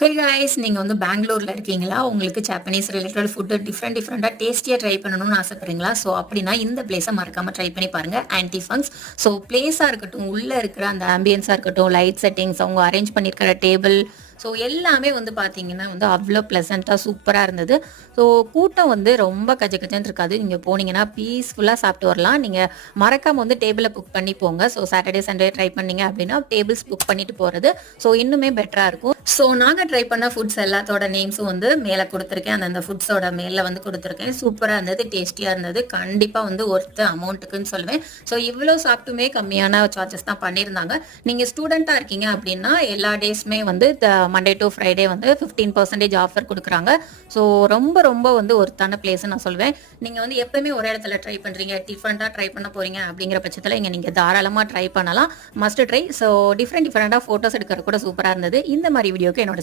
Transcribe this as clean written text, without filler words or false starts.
Hey guys, நீங்க வந்து பெங்களூர்ல இருக்கீங்களா? உங்களுக்கு ஜாப்பனீஸ் ரிலேட்டட் ஃபுட் டிஃப்ரெண்டா டேஸ்டியா ட்ரை பண்ணணும்னு ஆசைப்படுறீங்களா? ஸோ அப்படின்னா இந்த பிளேஸை மறக்காம ட்ரை பண்ணி பாருங்க. ஆன்டி ஃபங்க்ஸ். ஸோ பிளேஸா இருக்கட்டும், உள்ள இருக்கிற அந்த ஆம்பியன்ஸா இருக்கட்டும், லைட் செட்டிங்ஸ், அவங்க அரேஞ்ச் பண்ணியிருக்கிற டேபிள், ஸோ எல்லாமே வந்து பார்த்தீங்கன்னா வந்து அவ்வளோ ப்ளசண்ட்டாக சூப்பராக இருந்தது. ஸோ கூட்டம் வந்து ரொம்ப கஜகஜன்னு இருக்காது. நீங்கள் போனீங்கன்னா பீஸ்ஃபுல்லாக சாப்பிட்டு வரலாம். நீங்கள் மறக்காம வந்து டேபிளை புக் பண்ணி போங்க. ஸோ சாட்டர்டே சண்டே ட்ரை பண்ணீங்க அப்படின்னா டேபிள்ஸ் புக் பண்ணிட்டு போகிறது ஸோ இன்னுமே பெட்டராக இருக்கும். ஸோ நாங்கள் ட்ரை பண்ண ஃபுட்ஸ் எல்லாத்தோட நேம்ஸும் வந்து மேலே கொடுத்துருக்கேன். அந்த ஃபுட்ஸோட மேலே வந்து கொடுத்துருக்கேன். சூப்பராக இருந்தது, டேஸ்டியாக இருந்தது. கண்டிப்பாக வந்து ஒர்த்து அமௌண்ட்டுக்குன்னு சொல்லுவேன். ஸோ இவ்வளோ சாப்பிட்டுமே கம்மியான சார்ஜஸ் தான் பண்ணியிருந்தாங்க. நீங்கள் ஸ்டூடெண்ட்டாக இருக்கீங்க அப்படின்னா எல்லா டேஸுமே வந்து மண்டே டு ஃப்ரைடே வந்து 15% ஆஃபர் கொடுக்குறாங்க. ஸோ ரொம்ப ரொம்ப வந்து ஒருத்தான பிளேஸ்ன்னு நான் சொல்வேன். நீங்கள் வந்து எப்பவுமே ஒரே இடத்துல ட்ரை பண்ணுறீங்க, டிஃப்ரெண்ட்டாக ட்ரை பண்ண போகிறீங்க அப்படிங்கிற பட்சத்தில் இங்கே நீங்கள் தாராளமாக ட்ரை பண்ணலாம். Must try. ஸோ டிஃப்ரெண்டாக ஃபோட்டோஸ் எடுக்கிறது கூட சூப்பராக இருந்தது. இந்த மாதிரி வீடியோக்கு என்னோட